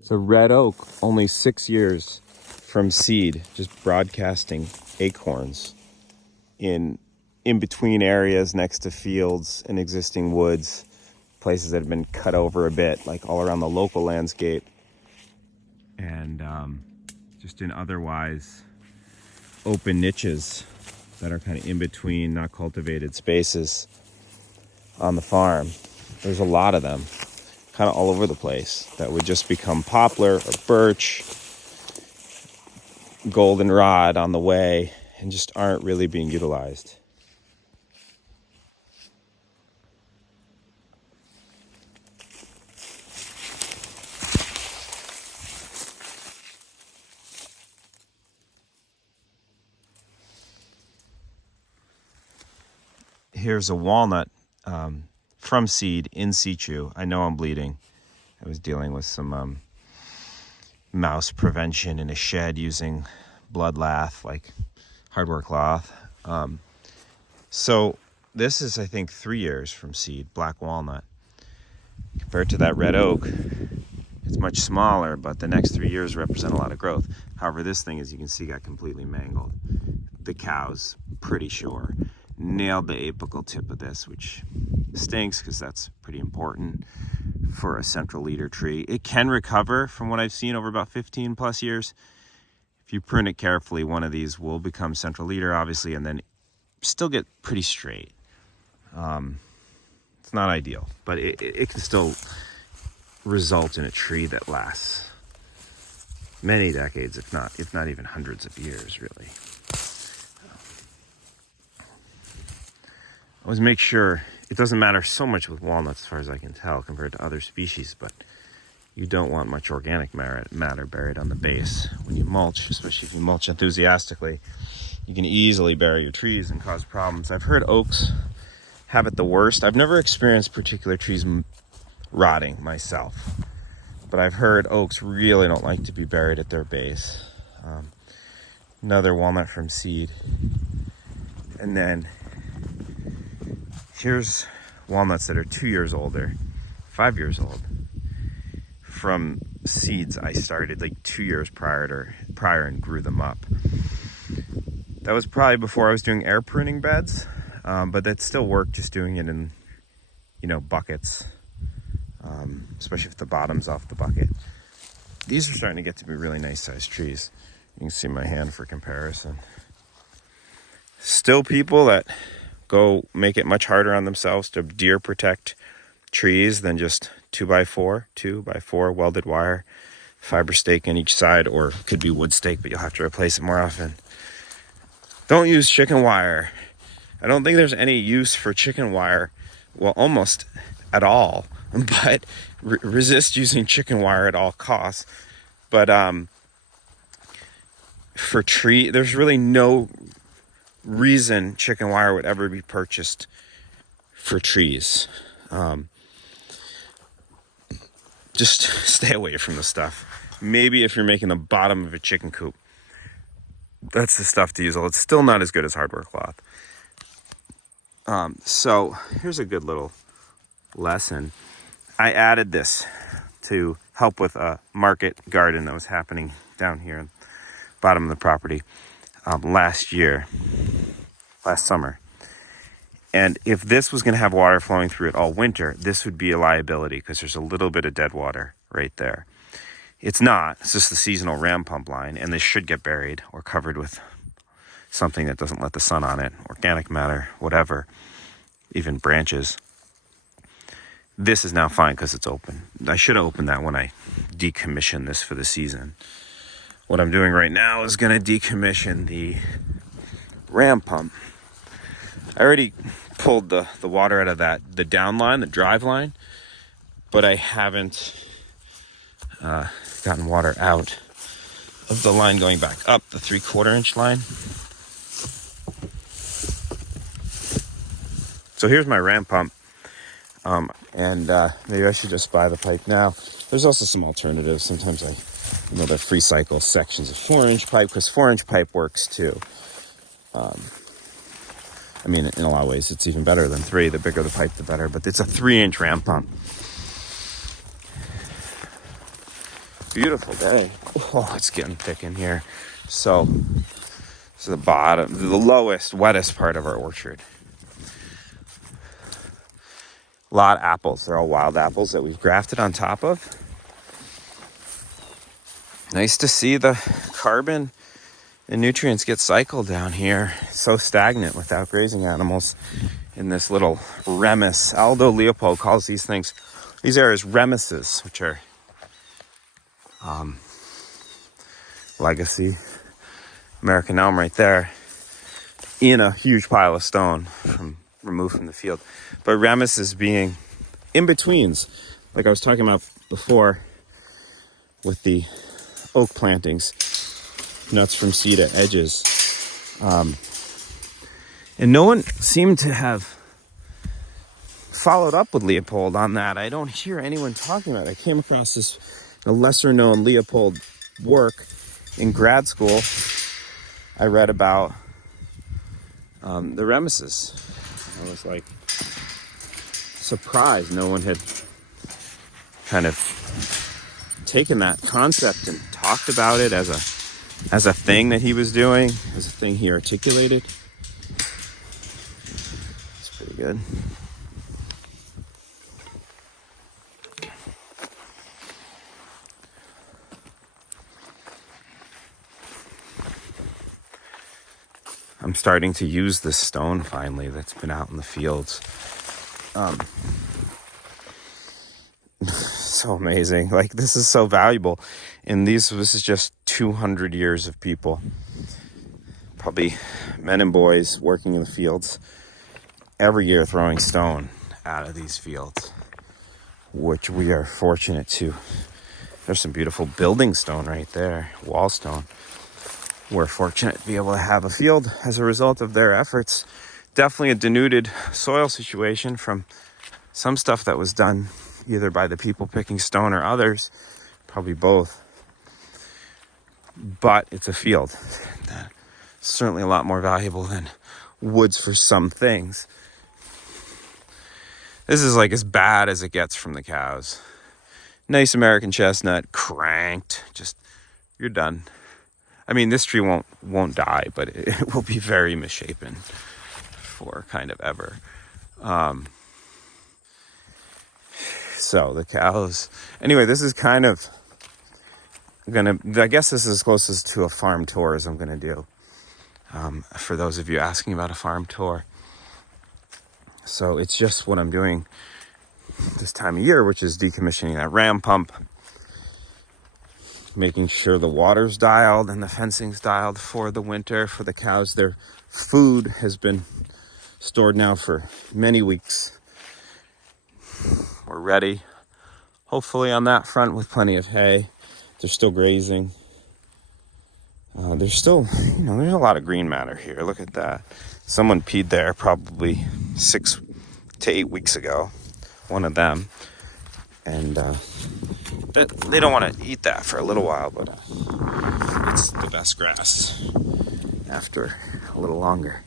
It's a red oak, only 6 years from seed, just broadcasting acorns in between areas next to fields and existing woods, places that have been cut over a bit, like all around the local landscape, and just in otherwise open niches that are kind of in between not cultivated spaces on the farm. There's a lot of them kind of all over the place that would just become poplar or birch, goldenrod on the way, and just aren't really being utilized. Here's a walnut from seed in situ. I know I'm bleeding. I was dealing with some mouse prevention in a shed using blood lath, like hardware cloth. So this is, I think, 3 years from seed, black walnut. Compared to that red oak, it's much smaller, but the next 3 years represent a lot of growth. However, this thing, as you can see, got completely mangled. The cow's pretty sure nailed the apical tip of this, which stinks because that's pretty important for a central leader tree. It can recover from what I've seen over about 15 plus years. If you prune it carefully, one of these will become central leader, obviously, and then still get pretty straight. It's not ideal, but it can still result in a tree that lasts many decades, if not even hundreds of years, really. Always make sure, it doesn't matter so much with walnuts as far as I can tell compared to other species, but you don't want much organic matter buried on the base when you mulch, especially if you mulch enthusiastically. You can easily bury your trees and cause problems. I've heard oaks have it the worst. I've never experienced particular trees rotting myself, but I've heard oaks really don't like to be buried at their base. Another walnut from seed. And then here's walnuts that are 2 years older, 5 years old. From seeds I started like 2 years prior and grew them up. That was probably before I was doing air pruning beds, but that still worked, just doing it in, buckets, especially if the bottom's off the bucket. These are starting to get to be really nice sized trees. You can see my hand for comparison. Still people that go make it much harder on themselves to deer protect trees than just 2x4 welded wire, fiber stake on each side, or it could be wood stake, but you'll have to replace it more often. Don't use chicken wire. I don't think there's any use for chicken wire, well, almost at all, but resist using chicken wire at all costs. But for tree, there's really no reason chicken wire would ever be purchased for trees. Just stay away from the stuff. Maybe if you're making the bottom of a chicken coop, that's the stuff to use. Although it's still not as good as hardware cloth. So here's a good little lesson. I added this to help with a market garden that was happening down here at the bottom of the property last summer. And if this was going to have water flowing through it all winter, this would be a liability because there's a little bit of dead water right there. It's not. It's just the seasonal ram pump line, and this should get buried or covered with something that doesn't let the sun on it, organic matter, whatever, even branches. This is now fine because it's open. I should have opened that when I decommissioned this for the season. What I'm doing right now is going to decommission the ram pump. I already pulled the water out of the down line, the drive line, but I haven't gotten water out of the line going back up, the 3/4 inch line. So here's my ram pump, and maybe I should just buy the pipe now. There's also some alternatives. Sometimes they free cycle sections of 4-inch pipe, because 4-inch pipe works too. In a lot of ways, it's even better than 3. The bigger the pipe, the better. But it's a 3-inch ram pump. Beautiful day. Oh, it's getting thick in here. So, this is the bottom, the lowest, wettest part of our orchard. A lot of apples. They're all wild apples that we've grafted on top of. Nice to see the carbon and nutrients get cycled down here. It's so stagnant without grazing animals in this little remis. Aldo Leopold calls these things, these areas remises, which are legacy American elm right there in a huge pile of stone removed from the field. But remises being in-betweens, like I was talking about before with the oak plantings, nuts from seed at edges. And no one seemed to have followed up with Leopold on that. I don't hear anyone talking about it. I came across this lesser known Leopold work in grad school. I read about the remises. I was like surprised no one had kind of taken that concept and talked about it as a thing that he was doing, as a thing he articulated. It's pretty good. I'm starting to use this stone finally that's been out in the fields. So amazing. Like, this is so valuable. And this is just 200 years of people, probably men and boys working in the fields every year throwing stone out of these fields, which we are fortunate to. There's some beautiful building stone right there, wall stone. We're fortunate to be able to have a field as a result of their efforts. Definitely a denuded soil situation from some stuff that was done either by the people picking stone or others, probably both. But it's a field. That's certainly a lot more valuable than woods for some things. This is like as bad as it gets from the cows. Nice American chestnut, cranked, just, you're done. I mean, this tree won't die, but it will be very misshapen for kind of ever. So the cows. Anyway, this is kind of I guess this is as close as to a farm tour as I'm gonna do. For those of you asking about a farm tour. So it's just what I'm doing this time of year, which is decommissioning that ram pump, making sure the water's dialed and the fencing's dialed for the winter for the cows. Their food has been stored now for many weeks. We're ready, hopefully, on that front with plenty of hay. They're still grazing. There's still, there's a lot of green matter here. Look at that. Someone peed there probably 6 to 8 weeks ago, one of them. And they don't want to eat that for a little while, but it's the best grass after a little longer.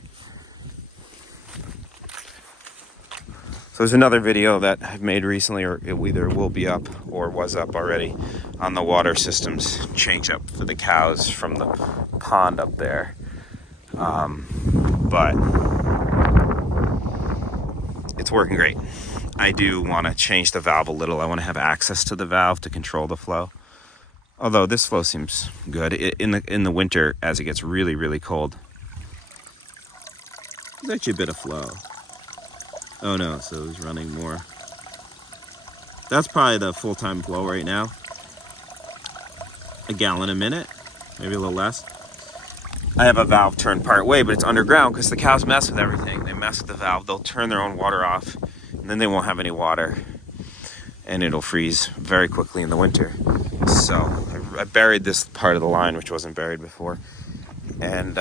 So there's another video that I've made recently, or it either will be up or was up already, on the water systems change up for the cows from the pond up there. But it's working great. I do want to change the valve a little. I want to have access to the valve to control the flow. Although this flow seems good in the winter as it gets really, really cold. There's actually a bit of flow. Oh no, so it's running more. That's probably the full-time flow right now. A gallon a minute, maybe a little less. I have a valve turned part way, but it's underground because the cows mess with everything. They mess with the valve. They'll turn their own water off, and then they won't have any water, and it'll freeze very quickly in the winter. So I buried this part of the line, which wasn't buried before, and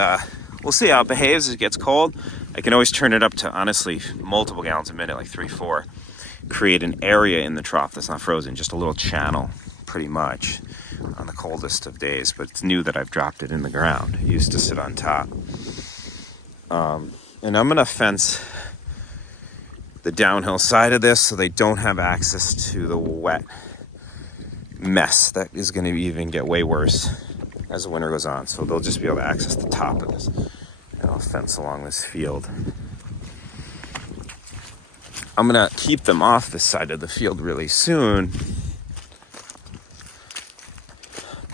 we'll see how it behaves as it gets cold. I can always turn it up to, honestly, multiple gallons a minute, like 3, 4. Create an area in the trough that's not frozen, just a little channel, pretty much, on the coldest of days. But it's new that I've dropped it in the ground. It used to sit on top. And I'm going to fence the downhill side of this so they don't have access to the wet mess that is going to even get way worse as the winter goes on. So they'll just be able to access the top of this, fence along this field. I'm going to keep them off this side of the field really soon,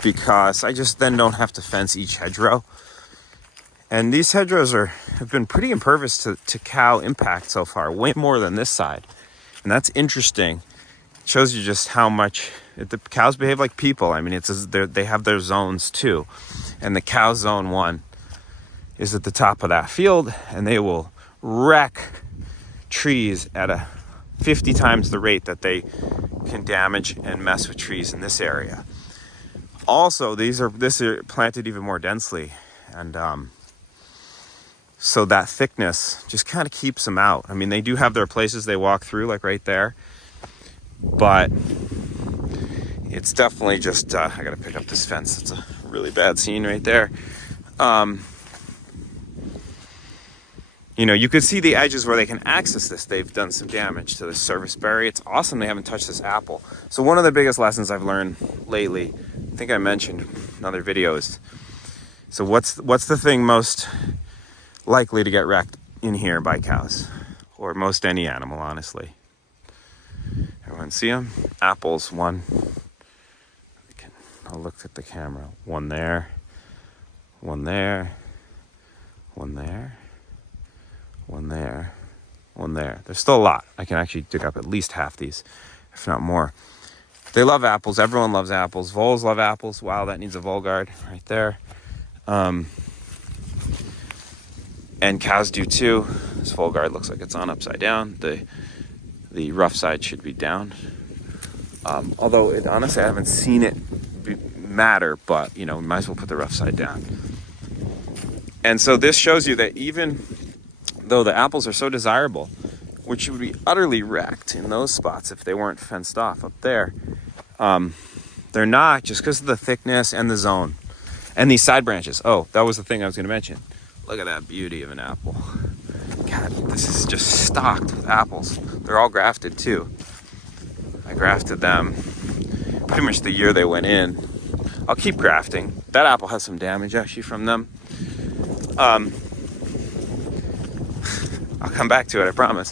because I just then don't have to fence each hedgerow. And these hedgerows have been pretty impervious to cow impact so far, way more than this side. And that's interesting. It shows you just how much the cows behave like people. I mean, they have their zones too. And the cow zone 1 is at the top of that field, and they will wreck trees at 50 times the rate that they can damage and mess with trees in this area. Also, this are planted even more densely, and so that thickness just kind of keeps them out. I mean, they do have their places they walk through, like right there, but it's definitely just, I gotta pick up this fence. It's a really bad scene right there. You could see the edges where they can access this. They've done some damage to the service berry. It's awesome they haven't touched this apple. So one of the biggest lessons I've learned lately, I think I mentioned in other videos. So what's the thing most likely to get wrecked in here by cows? Or most any animal, honestly. Everyone see them? Apples, 1. I'll look at the camera. 1 there. 1 there. 1 there. 1 there. 1 there. There's still a lot. I can actually dig up at least half these, if not more. They love apples. Everyone loves apples. Voles love apples. Wow, that needs a vole guard right there. And cows do too. This vole guard looks like it's on upside down. The rough side should be down. Although, honestly, I haven't seen it matter, but, we might as well put the rough side down. And so this shows you that even though the apples are so desirable, which would be utterly wrecked in those spots if they weren't fenced off up there, they're not, just because of the thickness and the zone. And these side branches. Oh, that was the thing I was going to mention. Look at that beauty of an apple. God, this is just stocked with apples. They're all grafted too. I grafted them pretty much the year they went in. I'll keep grafting. That apple has some damage actually from them. I'll come back to it, I promise.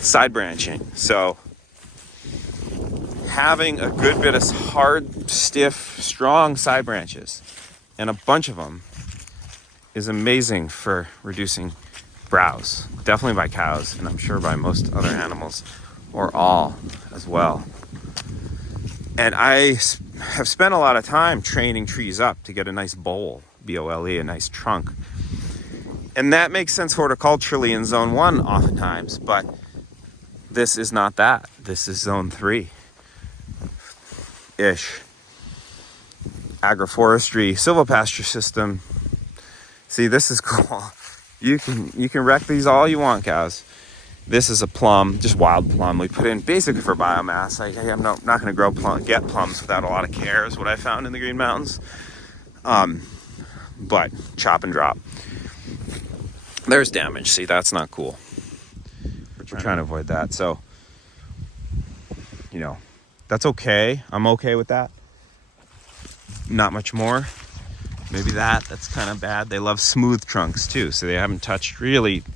Side branching. So having a good bit of hard, stiff, strong side branches, and a bunch of them, is amazing for reducing browse. Definitely by cows, and I'm sure by most other animals, or all as well. And I have spent a lot of time training trees up to get a nice bole, B-O-L-E, a nice trunk. And that makes sense horticulturally in zone 1 oftentimes, but this is not that. This is zone 3-ish. Agroforestry, silvopasture system. See, this is cool. You can wreck these all you want, cows. This is a plum, just wild plum. We put in basically for biomass. I'm not going to get plums without a lot of care, is what I found in the Green Mountains. But chop and drop. There's damage. See, that's not cool. We're trying to avoid that. So, that's okay. I'm okay with that. Not much more. Maybe that's kind of bad. They love smooth trunks too, so they haven't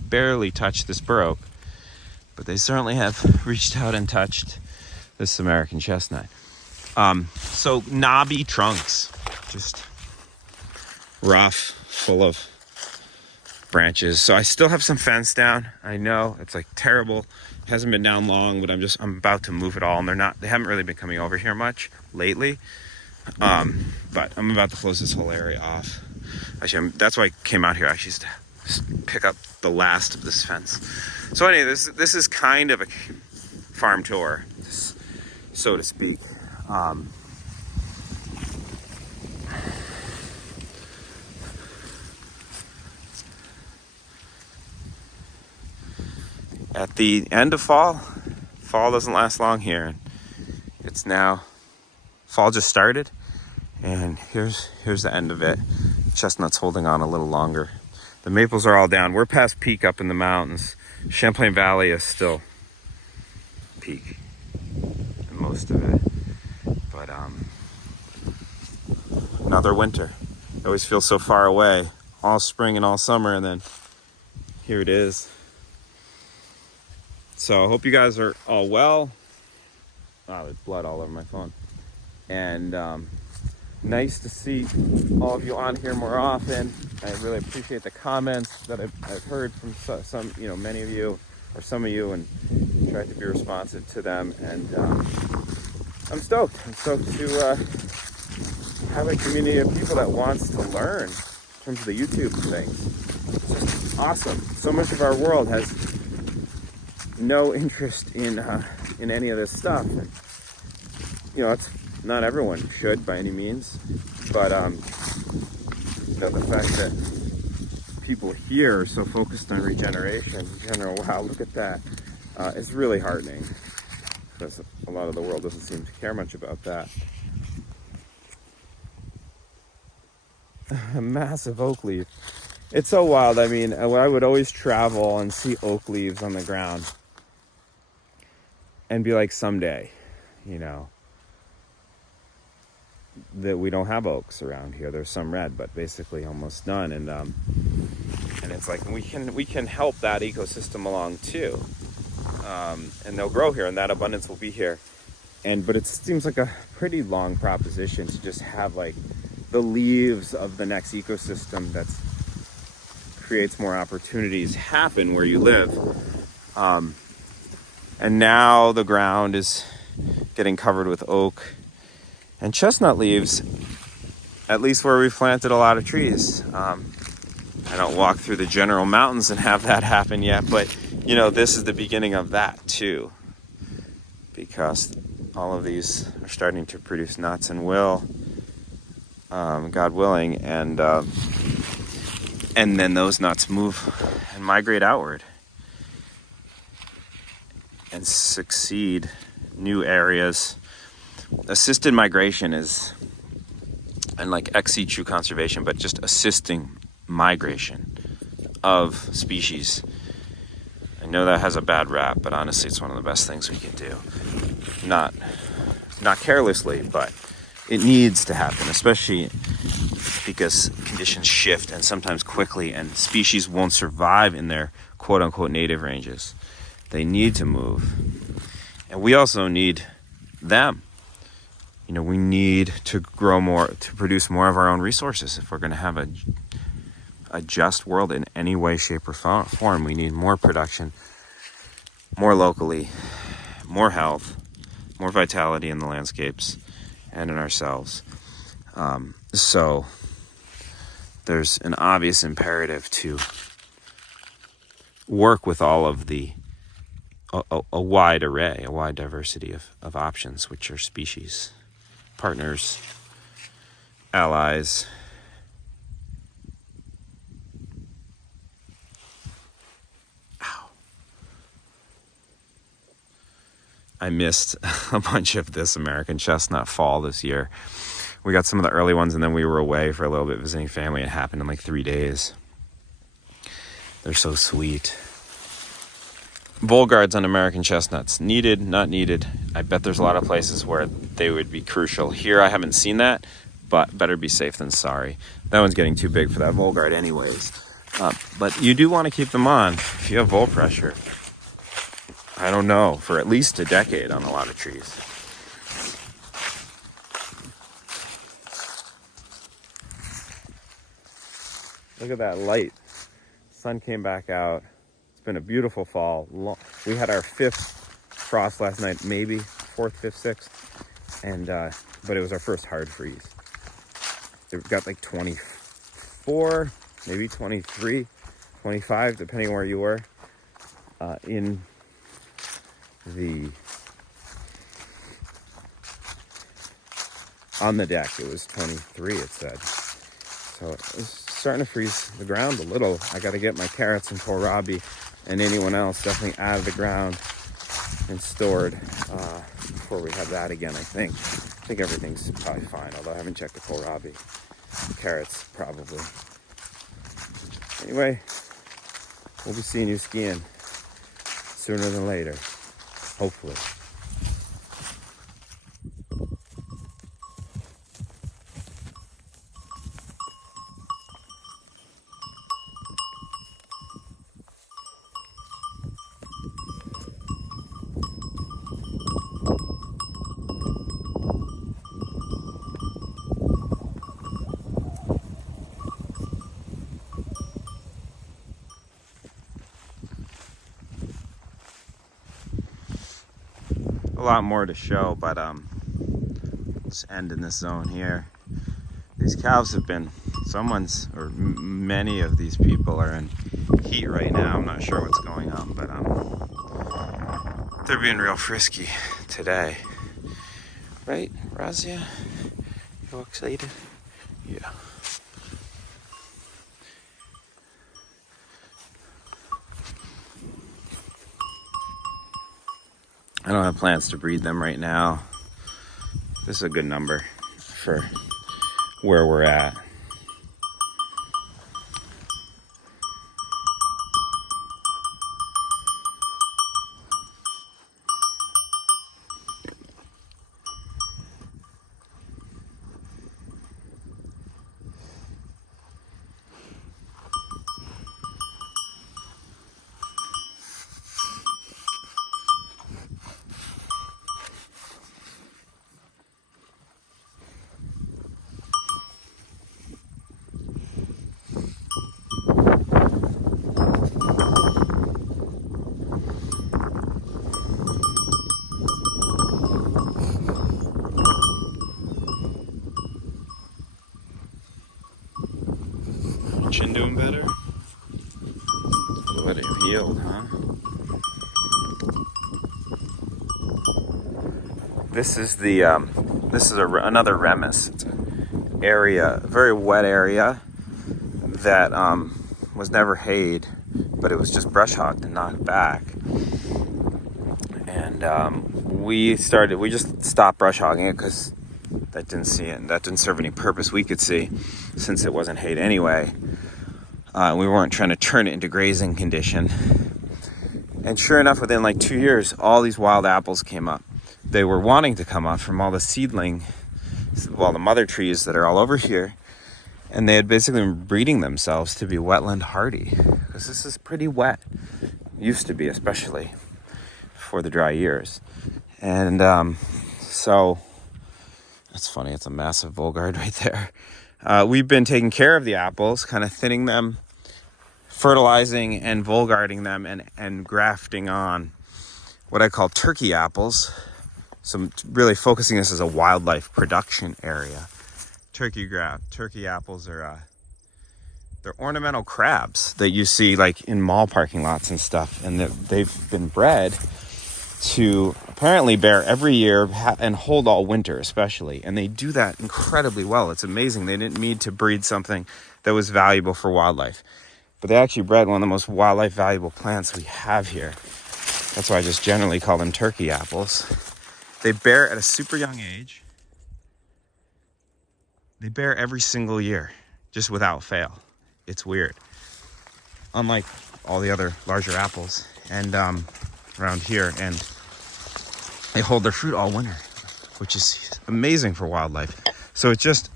barely touched this bur oak. But they certainly have reached out and touched this American chestnut. So knobby trunks, just rough, full of branches. So I still have some fence down. I know it's like terrible. It hasn't been down long, but I'm about to move it all, and they haven't really been coming over here much lately. But I'm about to close this whole area off. Actually, that's why I came out here, actually, to pick up the last of this fence. So anyway, this is kind of a farm tour, so to speak. At the end of fall doesn't last long here. It's now, fall just started, and here's the end of it. Chestnut's holding on a little longer. The maples are all down. We're past peak up in the mountains. Champlain Valley is still peak, and most of it. But another winter. It always feels so far away, all spring and all summer, and then here it is. So I hope you guys are all well. Oh, there's blood all over my phone. And nice to see all of you on here more often. I really appreciate the comments that I've heard from some, many of you, or some of you, and tried to be responsive to them. And I'm stoked. I'm stoked to have a community of people that wants to learn in terms of the YouTube things. It's just awesome. So much of our world has no interest in any of this stuff. And, it's not everyone should by any means, but the fact that people here are so focused on regeneration in general, wow, look at that, is really heartening, because a lot of the world doesn't seem to care much about that. A massive oak leaf. It's so wild. I mean, I would always travel and see oak leaves on the ground and be like, someday, that we don't have oaks around here. There's some red, but basically almost none. And it's like we can help that ecosystem along too. And they'll grow here, and that abundance will be here. But it seems like a pretty long proposition to just have like the leaves of the next ecosystem that creates more opportunities happen where you live. And now the ground is getting covered with oak and chestnut leaves, at least where we've planted a lot of trees. I don't walk through the general mountains and have that happen yet, but this is the beginning of that too, because all of these are starting to produce nuts and will, God willing, and then those nuts move and migrate outward and succeed new areas. Assisted migration is, and like ex situ conservation, but just assisting migration of species. I know that has a bad rap, but honestly, it's one of the best things we can do. Not carelessly, but it needs to happen, especially because conditions shift, and sometimes quickly, and species won't survive in their quote-unquote native ranges. They need to move. And we also need them. We need to grow more, to produce more of our own resources. If we're going to have a just world in any way, shape, or form, we need more production, more locally, more health, more vitality in the landscapes and in ourselves. So there's an obvious imperative to work with all of a wide array, a wide diversity of options, which are species, partners, allies. Ow. I missed a bunch of this American chestnut fall this year. We got some of the early ones, and then we were away for a little bit visiting family. It happened in like 3 days. They're so sweet. Bowl guards on American chestnuts. Needed, not needed. I bet there's a lot of places where they would be crucial. Here I haven't seen that, but better be safe than sorry. That one's getting too big for that bowl guard anyways. But you do want to keep them on if you have bowl pressure. I don't know, for at least a decade on a lot of trees. Look at that light. Sun came back out. It's been a beautiful fall. We had our 5th frost last night, maybe 4th, 5th, 6th, but it was our first hard freeze. It got like 24, maybe 23, 25, depending on where you were. On the deck, it was 23, it said. So it was starting to freeze the ground a little. I got to get my carrots and kohlrabi and anyone else definitely out of the ground and stored before we have that again, I think. I think everything's probably fine, although I haven't checked the kohlrabi. Carrots, probably. Anyway, we'll be seeing you skiing sooner than later, hopefully. lot more to show, but let's end in this zone here. These calves have been, many of these people are in heat right now. I'm not sure what's going on, but they're being real frisky today. Right, Razia? You excited? Yeah. I don't have plans to breed them right now. This is a good number for where we're at. Chin doing better? Let it healed, huh? This is another remus. It's an area, a very wet area that was never hayed, but it was just brush hogged and knocked back. And we just stopped brush hogging it because that didn't serve any purpose we could see, since it wasn't hayed anyway. We weren't trying to turn it into grazing condition. And sure enough, within like 2 years, all these wild apples came up. They were wanting to come up from all the the mother trees that are all over here. And they had basically been breeding themselves to be wetland hardy, because this is pretty wet. Used to be, especially for the dry years. And so, that's funny, it's a massive Volgard right there. We've been taking care of the apples, kind of thinning them, fertilizing and Volgarding them, and grafting on what I call turkey apples. So I'm really focusing this as a wildlife production area. Turkey apples are they're ornamental crabs that you see like in mall parking lots and stuff, and they've been bred to apparently bear every year and hold all winter especially, and they do that incredibly well. It's amazing. They didn't need to breed something that was valuable for wildlife, but they actually bred one of the most wildlife valuable plants we have here. That's why I just generally call them turkey apples. They bear at a super young age. They bear every single year, just without fail. It's weird. Unlike all the other larger apples and around here, and they hold their fruit all winter, which is amazing for wildlife. So it's just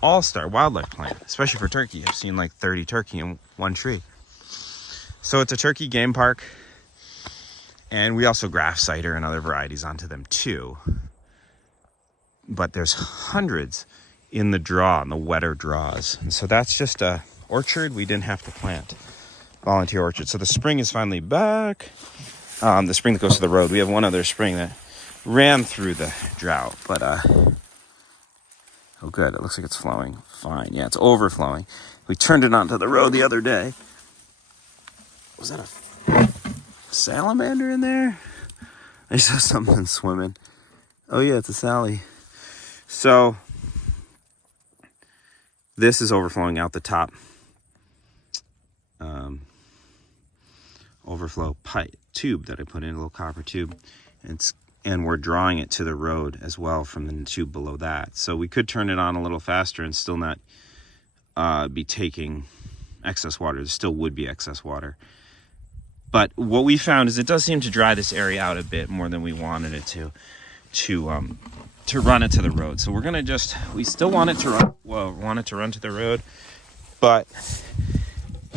all-star wildlife plant, especially for turkey. I've seen like 30 turkey in one tree. So it's a turkey game park, and we also graft cider and other varieties onto them too. But there's hundreds in the wetter draws. And so that's just a orchard we didn't have to plant. Volunteer orchard. So the spring is finally back. The spring that goes to the road. We have one other spring that ran through the drought, but oh good, it looks like it's flowing fine. Yeah, it's overflowing. We turned it onto the road the other day. Was that a salamander in there? I saw something swimming. Oh yeah, it's a Sally. So this is overflowing out the top overflow pipe tube that I put in, a little copper tube, and we're drawing it to the road as well from the tube below that. So we could turn it on a little faster and still not be taking excess water. There still would be excess water. But what we found is it does seem to dry this area out a bit more than we wanted it to run it to the road. So we're gonna we still want it to run to the road, but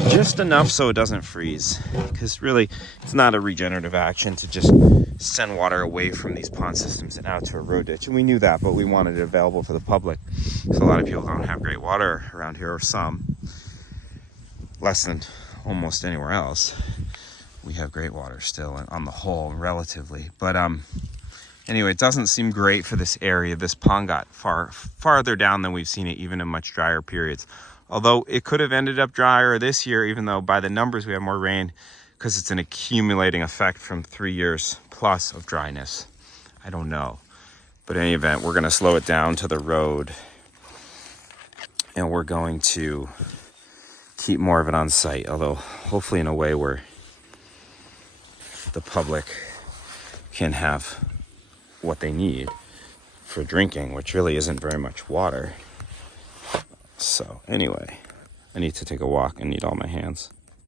just enough so it doesn't freeze, because really it's not a regenerative action to just send water away from these pond systems and out to a road ditch. And we knew that, but we wanted it available for the public. So a lot of people don't have great water around here, or some, less than almost anywhere else. We have great water still, on the whole, relatively. But Anyway, it doesn't seem great for this area. This pond got farther down than we've seen it, even in much drier periods. Although it could have ended up drier this year, even though by the numbers we have more rain, because it's an accumulating effect from 3 years plus of dryness. I don't know. But in any event, we're going to slow it down to the road, and we're going to keep more of it on site, although hopefully in a way where the public can have what they need for drinking, which really isn't very much water. So anyway, I need to take a walk and need all my hands.